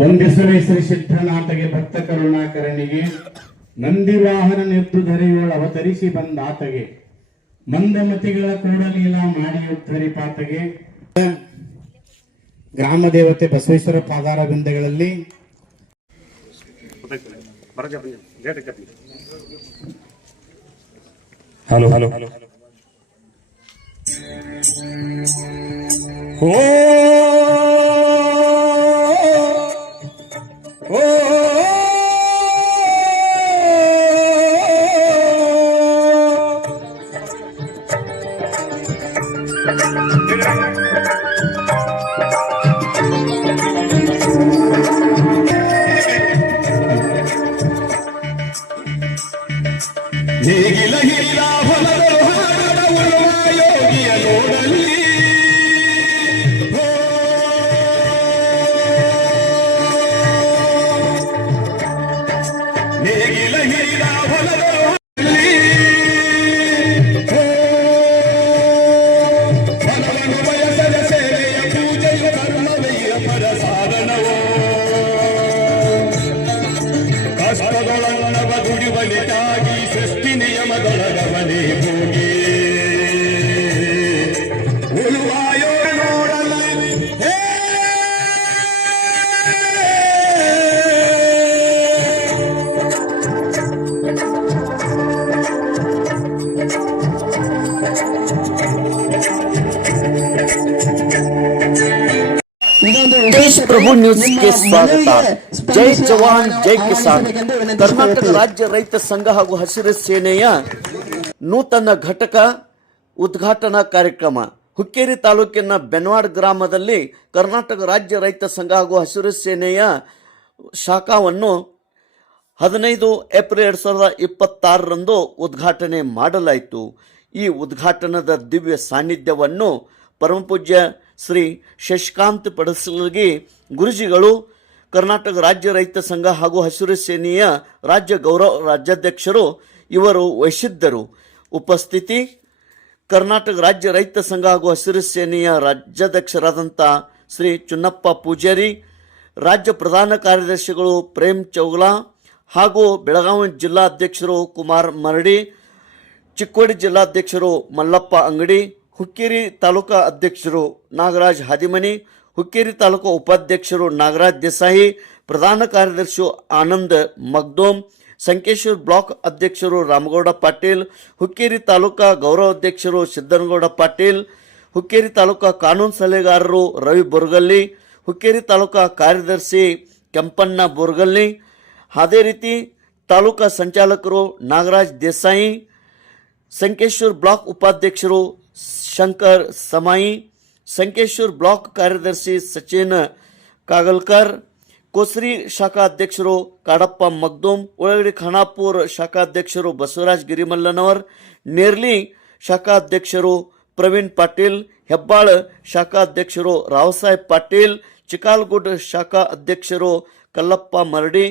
ವಂದಿಸುವೆ ಶ್ರೀ ಸಿದ್ಧನಾಥಗೆ ಭಕ್ತ ಕರುಣಾಕರನಿಗೆ ನಂದಿ ವಾಹನ ನಿರ್ದು ಧರೆಯೋಳು ಅವತರಿಸಿ ಬಂದಾತಗೆ ಮಂದಮತಿಗಳ ಕೂಡಲೀಲ ಮಾಡಿ ಉದ್ಧರಿಪಾತಗೆ ಗ್ರಾಮ ದೇವತೆ ಬಸವೇಶ್ವರ ಪಾದಾರ ಬಿಂದಗಳಲ್ಲಿ ಹಲೋ ಹಲೋ ಹಲೋ ಓ ಓ ನೇಗಿಲ ಹಿರಿದ ಹೊಲಗಳು ಹಾಡದ ಉಳುವ ಯೋಗಿಯ ನೋಡಲ್ಲಿ ನೇಗಿಲ ಹಿರಿದ ಹೊಲಗಳು ಫಲವನ್ನು ಬಯಸದ ಸೇವೆಯ ಪೂಜೆಯು ಧರ್ಮವೈರ ಪರ ಸಾಧನವೋ ಕಷ್ಟಗಳನ್ನವ ದುಡಿಬಲಿತಾಗಿ ಸೃಷ್ಟಿ ನಿಯಮದೊಳಗವನೇ ಹೋಗಿ ಉಳುವಾಯೋ ನೋಡಲಿ देश प्रभु न्यूज के स्वागत जय जवान जय किसान ಕರ್ನಾಟಕ ರಾಜ್ಯ ರೈತ ಸಂಘ ಹಾಗೂ ಹಸಿರು ಸೇನೆಯ ನೂತನ ಘಟಕ ಉದ್ಘಾಟನಾ ಕಾರ್ಯಕ್ರಮ ಹುಕ್ಕೇರಿ ತಾಲೂಕಿನ ಬೆನ್ವಾಡ್ ಗ್ರಾಮದಲ್ಲಿ ಕರ್ನಾಟಕ ರಾಜ್ಯ ರೈತ ಸಂಘ ಹಾಗೂ ಹಸಿರು ಸೇನೆಯ ಶಾಖಾವನ್ನು 15 ಏಪ್ರಿಲ್ 2026ರಂದು ಉದ್ಘಾಟನೆ ಮಾಡಲಾಯಿತು. ಈ ಉದ್ಘಾಟನದ ದಿವ್ಯ ಸಾನ್ನಿಧ್ಯವನ್ನು ಪರಮಪೂಜ್ಯ ಶ್ರೀ ಶಶಿಕಾಂತ್ ಪಡಸಲಗಿ ಗುರುಜಿಗಳು, ಕರ್ನಾಟಕ ರಾಜ್ಯ ರೈತ ಸಂಘ ಹಾಗೂ ಹಸಿರು ಸೇನೆಯ ರಾಜ್ಯ ಗೌರವ ರಾಜ್ಯಾಧ್ಯಕ್ಷರು ಇವರು ವಹಿಸಿದ್ದರು. ಉಪಸ್ಥಿತಿ ಕರ್ನಾಟಕ ರಾಜ್ಯ ರೈತ ಸಂಘ ಹಾಗೂ ಹಸಿರು ಸೇನೆಯ ರಾಜ್ಯಾಧ್ಯಕ್ಷರಾದಂಥ ಶ್ರೀ ಚುನ್ನಪ್ಪ ಪೂಜಾರಿ, ರಾಜ್ಯ ಪ್ರಧಾನ ಕಾರ್ಯದರ್ಶಿಗಳು ಪ್ರೇಮ್ ಚೌಗಲಾ ಹಾಗೂ ಬೆಳಗಾವಿ ಜಿಲ್ಲಾಧ್ಯಕ್ಷರು ಕುಮಾರ್ ಮರಡಿ, ಚಿಕ್ಕೋಡಿ ಜಿಲ್ಲಾಧ್ಯಕ್ಷರು ಮಲ್ಲಪ್ಪ ಅಂಗಡಿ, ಹುಕ್ಕೇರಿ ತಾಲೂಕಾ ಅಧ್ಯಕ್ಷರು ನಾಗರಾಜ್ ಹಾದಿಮನಿ, ಹುಕ್ಕೇರಿ ತಾಲೂಕು ಉಪಾಧ್ಯಕ್ಷರು ನಾಗರಾಜ್ ದೇಸಾಯಿ, ಪ್ರಧಾನ ಕಾರ್ಯದರ್ಶಿ ಆನಂದ್ ಮಗ್ದೋಮ್, ಸಂಕೇಶ್ವರ್ ಬ್ಲಾಕ್ ಅಧ್ಯಕ್ಷರು ರಾಮಗೌಡ ಪಾಟೀಲ್, ಹುಕ್ಕೇರಿ ತಾಲೂಕಾ ಗೌರವಾಧ್ಯಕ್ಷರು ಸಿದ್ದನಗೌಡ ಪಾಟೀಲ್, ಹುಕ್ಕೇರಿ ತಾಲೂಕಾ ಕಾನೂನು ಸಲಹೆಗಾರರು ರವಿ ಬೋರ್ಗಲ್ಲಿ, ಹುಕ್ಕೇರಿ ತಾಲೂಕಾ ಕಾರ್ಯದರ್ಶಿ ಕೆಂಪಣ್ಣ ಬೋರ್ಗಲ್ಲಿ, ಅದೇ ರೀತಿ ತಾಲೂಕಾ ಸಂಚಾಲಕರು ನಾಗರಾಜ್ ದೇಸಾಯಿ, ಸಂಕೇಶ್ವರ್ ಬ್ಲಾಕ್ ಉಪಾಧ್ಯಕ್ಷರು ಶಂಕರ್ ಸಮಾಯಿ, ಸಂಕೇಶ್ವರ್ ಬ್ಲಾಕ್ ಕಾರ್ಯದರ್ಶಿ ಸಚಿನ್ ಕಾಗಲ್ಕರ್, ಕೋಸ್ರಿ ಶಾಖಾ ಅಧ್ಯಕ್ಷರು ಕಾಡಪ್ಪ ಮಗ್ದೋಮ್, ಉಳಗಡಿ ಖಾನಾಪುರ ಶಾಖಾಧ್ಯಕ್ಷರು ಬಸವರಾಜ್ ಗಿರಿಮಲ್ಲನವರ್, ನೇರ್ಲಿ ಶಾಖಾಧ್ಯಕ್ಷರು ಪ್ರವೀಣ್ ಪಾಟೀಲ್, ಹೆಬ್ಬಾಳ ಶಾಖಾಧ್ಯಕ್ಷರು ರಾವಸಾಹೇಬ್ ಪಾಟೀಲ್, ಚಿಕಾಲ್ಗುಡ್ ಶಾಖಾ ಅಧ್ಯಕ್ಷರು ಕಲ್ಲಪ್ಪ ಮರಡಿ,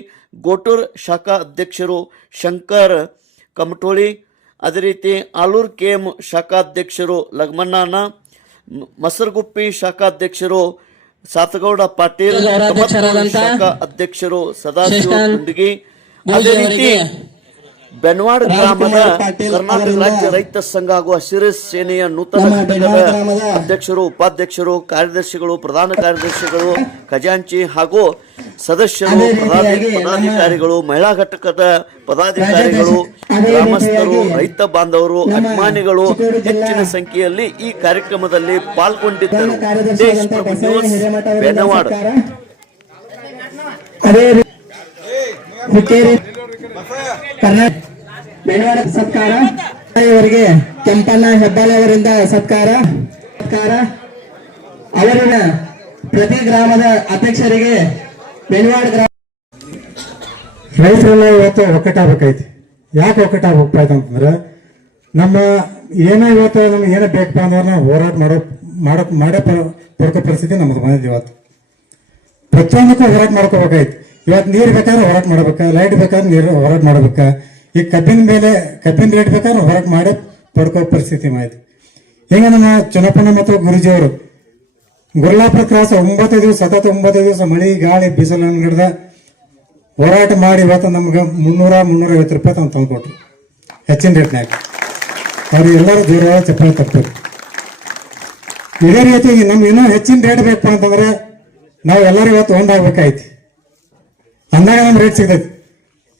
ಗೋಟೂರ್ ಶಾಖಾ ಅಧ್ಯಕ್ಷರು ಶಂಕರ್ ಕಮಟೋಳಿ, ಅದೇ ರೀತಿ ಆಲೂರು ಕೆಎಂ ಶಾಖಾಧ್ಯಕ್ಷರು ಲಗ್ಮಣ್ಣನ, ಮಸರಗುಪ್ಪಿ ಶಾಖಾಧ್ಯಕ್ಷರು ಸಾತಗೌಡ ಪಾಟೀಲ್, ಶಾಖಾ ಅಧ್ಯಕ್ಷರು ಸದಾಶಿವ ಕುಂಡಗಿ, ಅದೇ ರೀತಿ ಬೆನ್ವಾಡ್ ಗ್ರಾಮದ ಕರ್ನಾಟಕ ರಾಜ್ಯ ರೈತ ಸಂಘ ಹಾಗೂ ಹಸಿರು ಸೇನೆಯ ನೂತನ ಘಟಕದ ಅಧ್ಯಕ್ಷರು, ಉಪಾಧ್ಯಕ್ಷರು, ಕಾರ್ಯದರ್ಶಿಗಳು, ಪ್ರಧಾನ ಕಾರ್ಯದರ್ಶಿಗಳು, ಖಜಾಂಚಿ ಹಾಗೂ ಸದಸ್ಯರು, ಪದಾಧಿಕಾರಿಗಳು, ಮಹಿಳಾ ಘಟಕದ ಪದಾಧಿಕಾರಿಗಳು, ಗ್ರಾಮಸ್ಥರು, ರೈತ ಬಾಂಧವರು, ಅಭಿಮಾನಿಗಳು ಹೆಚ್ಚಿನ ಸಂಖ್ಯೆಯಲ್ಲಿ ಈ ಕಾರ್ಯಕ್ರಮದಲ್ಲಿ ಪಾಲ್ಗೊಂಡಿದ್ದರು. ದೇಶ್ ಪ್ರಭು ನ್ಯೂಸ್ ಬೆನವಾಡ. ಬೆಳವಾಡ ಸತ್ಕಾರ ಅವರಿಗೆ ಕೆಂಪಣ್ಣ ಹೆಬ್ಬಾಲೆ ಅವರಿಂದ ಸತ್ಕಾರ ಅವರಿನ ಪ್ರತಿ ಗ್ರಾಮದ ಅಧ್ಯಕ್ಷರಿಗೆ ಬೆಳವಾಡ ಗ್ರಾಮ ರೈತರೆಲ್ಲ ಇವತ್ತು ಒಕ್ಕಟ್ಟಾಗಬೇಕೈತಿ. ಯಾಕೆ ಒಕ್ಕಟ್ಟಾಗಬೇಕಾಯ್ತು ಅಂತಂದ್ರೆ ನಮ್ಮ ಏನೋ ಇವತ್ತು ನಮ್ಗೆ ಏನೋ ಬೇಕಪ್ಪ ಅಂದ್ರೆ ನಾವು ಹೋರಾಟ ಮಾಡೋ ಪಡ್ಕೋ ಪರಿಸ್ಥಿತಿ ನಮ್ಮದು ಬಂದಿದೆ. ಇವತ್ತು ಪ್ರತಿಯೊಂದಕ್ಕೂ ಹೋರಾಟ ಮಾಡ್ಕೋಬೇಕಾಯ್ತು. ಇವತ್ತು ನೀರು ಬೇಕಾದ್ರೆ ಹೋರಾಟ ಮಾಡ್ಬೇಕಾ, ಲೈಟ್ ಬೇಕಾದ್ರೆ ನೀರು ಹೋರಾಟ ಮಾಡ್ಬೇಕಾ, ಈ ಕಬ್ಬಿನ ರೇಟ್ ಬೇಕಾದ್ರೆ ಹೋರಾಟ ಮಾಡಿ ಪಡ್ಕೋ ಪರಿಸ್ಥಿತಿ ಮಾಹಿತಿ. ಹಿಂಗೆ ನಮ್ಮ ಚನ್ನಪ್ಪಣ್ಣ ಮತ್ತು ಗುರುಜಿಯವರು ಗುರ್ಲಾಪುರ ಕ್ರಾಸ್ 9 ದಿವಸ ಸತತ 9 ದಿವಸ ಮಳಿ ಗಾಳಿ ಬಿಸಿಲು ಹಿಡಿದ ಹೋರಾಟ ಮಾಡಿ ಇವತ್ತು ನಮ್ಗೆ 300-350 ರೂಪಾಯಿ ತಂದು ಕೊಟ್ರು ಹೆಚ್ಚಿನ ರೇಟ್ನಾಗ. ಅವ್ರಿಗೆ ಎಲ್ಲರೂ ಜೋರಾದ ಚಪ್ಪಾಳೆ ತಪ್ಪಬೇಕು. ಇದೇ ರೀತಿ ನಮ್ಗೆ ಇನ್ನೂ ಹೆಚ್ಚಿನ ರೇಟ್ ಬೇಕಪ್ಪ ಅಂತಂದ್ರೆ ನಾವು ಎಲ್ಲರೂ ಇವತ್ತು ಒಂದಾಗಬೇಕಾಯ್ತು, ಅಂದಾಗ ನಮ್ಗೆ ರೇಟ್ ಸಿಗ್ತೈತಿ.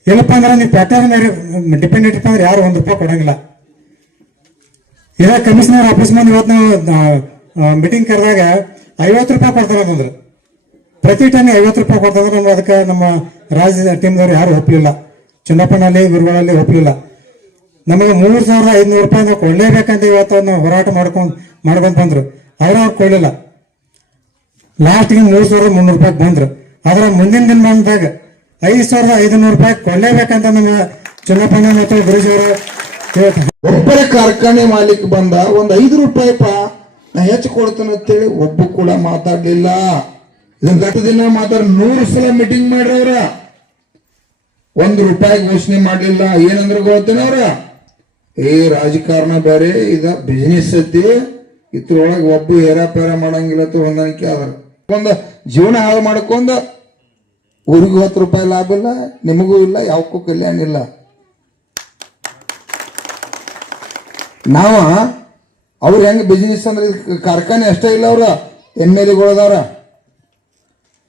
ಏನಪ್ಪ ಅಂದ್ರೆ ನೀವು ಪ್ಯಾಟರ್ನ್ ಮೇಲೆ ಡಿಪೆಂಡ್ ಇಟ್ಟಪ್ಪ ಅಂದ್ರೆ ಯಾರು 1 ರೂಪಾಯಿ ಕೊಡಂಗಿಲ್ಲ. ಇದೇ ಕಮಿಷನರ್ ಆಫೀಸ್ ಮುಂದೆ ಇವತ್ತು ನಾವು ಮೀಟಿಂಗ್ ಕರೆದಾಗ 50 ರೂಪಾಯಿ ಕೊಡ್ತಾರೆ ಅಂತಂದ್ರೆ ಪ್ರತಿ ಟನ್ 50 ರೂಪಾಯಿ ಕೊಡ್ತಾರೆ. ನಮ್ಮ ಅದಕ್ಕೆ ನಮ್ಮ ರಾಜ್ಯದ ಟೀಮ್ದವ್ರು ಯಾರು ಒಪ್ಪಲಿಲ್ಲ, ಚಿನ್ನಪ್ಪನಲ್ಲಿ ಗುರುಗಳಲ್ಲಿ ಒಪ್ಪಲಿಲ್ಲ. ನಮಗೆ 3,500 ರೂಪಾಯಿ ನಾವು ಕೊಡಲೇಬೇಕಂತ ಇವತ್ತು ನಾವು ಹೋರಾಟ ಮಾಡ್ಕೊಂಡ್ ಬಂದ್ರು. ಅವ್ರು ಕೊಡಲಿಲ್ಲ. ಲಾಸ್ಟ್ಗೆ 3,300 ರೂಪಾಯಿ ಬಂದ್ರು. ಆದ್ರೆ ಮುಂದಿನ ದಿನಮಾನದಾಗ 5,500 ರೂಪಾಯಿ ಕೊಡಲೇಬೇಕಂತ ನಮ್ಮ ಚಿನ್ನಪ್ಪಣ್ಣ ಮತ್ತು ಗುರುಜಿಯವರು ಒಬ್ಬರ ಕಾರ್ಖಾನೆ ಮಾಲೀಕ ಬಂದ ಒಂದ್ 5 ರೂಪಾಯಿಪ್ಪ ನಾ ಹೆಚ್ಚು ಕೊಡ್ತೇನೆ ಅಂತೇಳಿ ಒಬ್ಬ ಕೂಡ ಮಾತಾಡ್ಲಿಲ್ಲ. ಇದನ್ನ ಗತ ದಿನ ಮಾತಾಡ 100 ಸಲ ಮೀಟಿಂಗ್ ಮಾಡ್ರವ್ರ, 1 ರೂಪಾಯಿ ಘೋಷಣೆ ಮಾಡ್ಲಿಲ್ಲ. ಏನಂದ್ರೆ ಗೊತ್ತೇನ ಅವ್ರ, ರಾಜಕಾರಣ ಬೇರೆ, ಇದ ಬಿಸಿನೆಸ್ ಐತಿ, ಇದ್ರೊಳಗೆ ಒಬ್ಬ ಹೇರಾಪೇರ ಮಾಡಂಗಿಲ್ಲ ಹೊಂದಾಣಿಕೆ ಆದ್ರ ಒಂದು ಜೀವನ ಹಾಳು ಮಾಡ್ಕೊಂಡ ಊರಿಗೂ 10 ರೂಪಾಯಿ ಲಾಭ ಇಲ್ಲ, ನಿಮಗೂ ಇಲ್ಲ, ಯಾವಕ್ಕೂ ಕಲ್ಯಾಣ ಇಲ್ಲ. ನಾವ ಅವ್ರ ಹೆಂಗ ಬಿಸಿನೆಸ್ ಅಂದ್ರೆ ಕಾರ್ಖಾನೆ ಅಷ್ಟೇ ಇಲ್ಲ, ಅವ್ರ MLA-ಗಳದಾರ,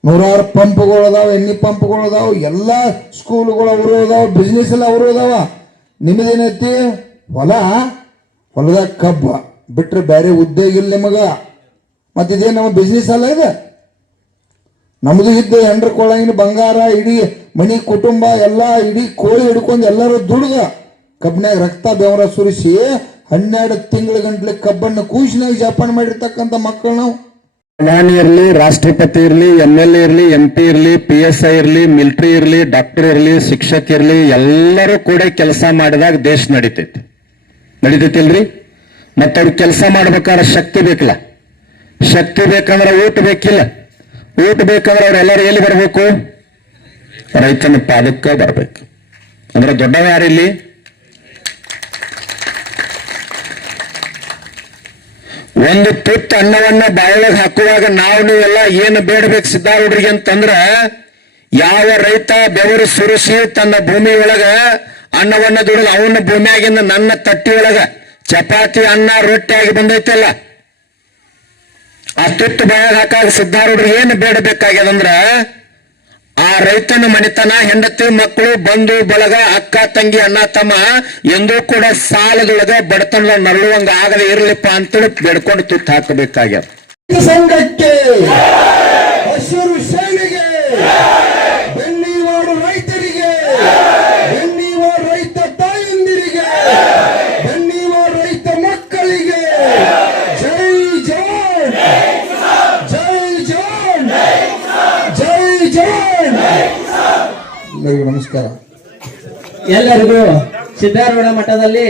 100 ಪಂಪ್ಗಳದಾವ, ಎಣ್ಣೆ ಪಂಪ್ಗಳದಾವ, ಎಲ್ಲಾ ಸ್ಕೂಲ್ಗಳು ಅವರು ಅದಾವ, ಬಿಸ್ನೆಸ್ ಎಲ್ಲ ಅವರು ಅದಾವ. ನಿಮ್ಮದೇನೈತಿ ಹೊಲದಾಗ ಕಬ್ಬ ಬಿಟ್ರೆ ಬೇರೆ ಉದ್ಯೋಗ ಇಲ್ಲ ನಿಮಗ. ಮತ್ತಿದೇ ನಮ್ಮ ಬಿಸ್ನೆಸ್ ಅಲ್ಲ ಇದೆ. ನಮ್ದು ಇದ್ದ ಹೆಂಡ್ರ ಕೊಳ್ಳಂಗಿನ ಬಂಗಾರ, ಇಡೀ ಮನಿ ಕುಟುಂಬ ಎಲ್ಲ ಇಡೀ ಕೋಳಿ ಹಿಡ್ಕೊಂಡು ಎಲ್ಲರೂ ದುಡ್ಗ ಕಬ್ಬಿನಾಗ ರಕ್ತ ಬೆವರ ಸುರಿಸಿ 12 ತಿಂಗಳ ಗಂಟ್ಲೆ ಕಬ್ಬನ್ನು ಕೂಸಿನಾಗ ಜಪಾನ್ ಮಾಡಿರ್ತಕ್ಕಂಥ ಮಕ್ಕಳು ನಾವು. ಪ್ರಧಾನಿ ಇರಲಿ, ರಾಷ್ಟ್ರಪತಿ ಇರಲಿ, MLA ಇರಲಿ, MP ಇರಲಿ, PSI ಇರಲಿ, ಮಿಲಿಟರಿ ಇರಲಿ, ಡಾಕ್ಟರ್ ಇರಲಿ, ಶಿಕ್ಷಕ ಇರಲಿ, ಎಲ್ಲರೂ ಕೂಡ ಕೆಲಸ ಮಾಡಿದಾಗ ದೇಶ ನಡೀತೈತಿಲ್ರಿ. ಮತ್ತೆ ಅವ್ರು ಕೆಲಸ ಮಾಡ್ಬೇಕಾದ್ರೆ ಶಕ್ತಿ ಬೇಕಲ್ಲ, ಶಕ್ತಿ ಬೇಕಂದ್ರೆ ಊಟ ಬೇಕಿಲ್ಲ, ಊಟ ಬೇಕಂದ್ರೆ ಅವ್ರೆಲ್ಲರೂ ಎಲ್ಲಿ ಬರಬೇಕು? ರೈತನ ಪಾದಕ್ಕೆ ಬರಬೇಕು. ಅಂದ್ರೆ ದೊಡ್ಡವ ಯಾರಿಲ್ಲಿ? ಒಂದು ತುತ್ತು ಅನ್ನವನ್ನ ಬಾಯೊಳಗೆ ಹಾಕುವಾಗ ನಾವು ನೀವೆಲ್ಲ ಏನು ಬೇಡಬೇಕು ಸಿದ್ದಾರೂಢರಿಗೆ ಅಂತಂದ್ರ, ಯಾವ ರೈತ ಬೆವರು ಸುರಿಸಿ ತನ್ನ ಭೂಮಿ ಒಳಗ ಅನ್ನವನ್ನ ದುಡಿದು ಅವನ ಭೂಮಿಯಾಗಿಂದ ನನ್ನ ತಟ್ಟಿ ಒಳಗ ಚಪಾತಿ ಅನ್ನ ರೊಟ್ಟಿಯಾಗಿ ಬಂದೈತಲ್ಲ, ಆ ತುತ್ತು ಬಾಯಾಗ ಹಾಕಾಗ ಸಿದ್ದಾರೂಢರಿಗೆ ಏನು ಬೇಡಬೇಕಾಗ್ಯದಂದ್ರ ಆ ರೈತನ ಮನೆತನ, ಹೆಂಡತಿ ಮಕ್ಕಳು, ಬಂಧು ಬಳಗ, ಅಕ್ಕ ತಂಗಿ, ಅಣ್ಣ ತಮ್ಮ ಎಂದೂ ಕೂಡ ಸಾಲದೊಳಗ ಬಡತನದ ನರಳುವಂಗ ಆಗದೆ ಇರ್ಲಿಪ್ಪ ಅಂತೇಳಿ ಬೇಡ್ಕೊಂಡು ತುತ್ತು ಹಾಕಬೇಕಾಗ್ಯದ. ಸಂಘಕ್ಕೆ, ಹಸಿರು ಸೇನೆಗೆ, ಬೆನ್ನಿವಾಡು ರೈತರಿಗೆ, ಬೆನ್ನಿವಾಡು ರೈತ ತಾಯಂದಿರಿಗೆ, ಬೆನ್ನಿವಾಡು ರೈತ ಮಕ್ಕಳಿಗೆ ಜೈ ಜವಾನ್, ಜೈ ಜವಾನ್, ಜೈ ಜವಾನ್. ಎಲ್ಲರಿಗೂ ನಮಸ್ಕಾರ. ಎಲ್ಲರಿಗೂ ಸಿದ್ದಾರೂಢ ಮಠದಲ್ಲಿ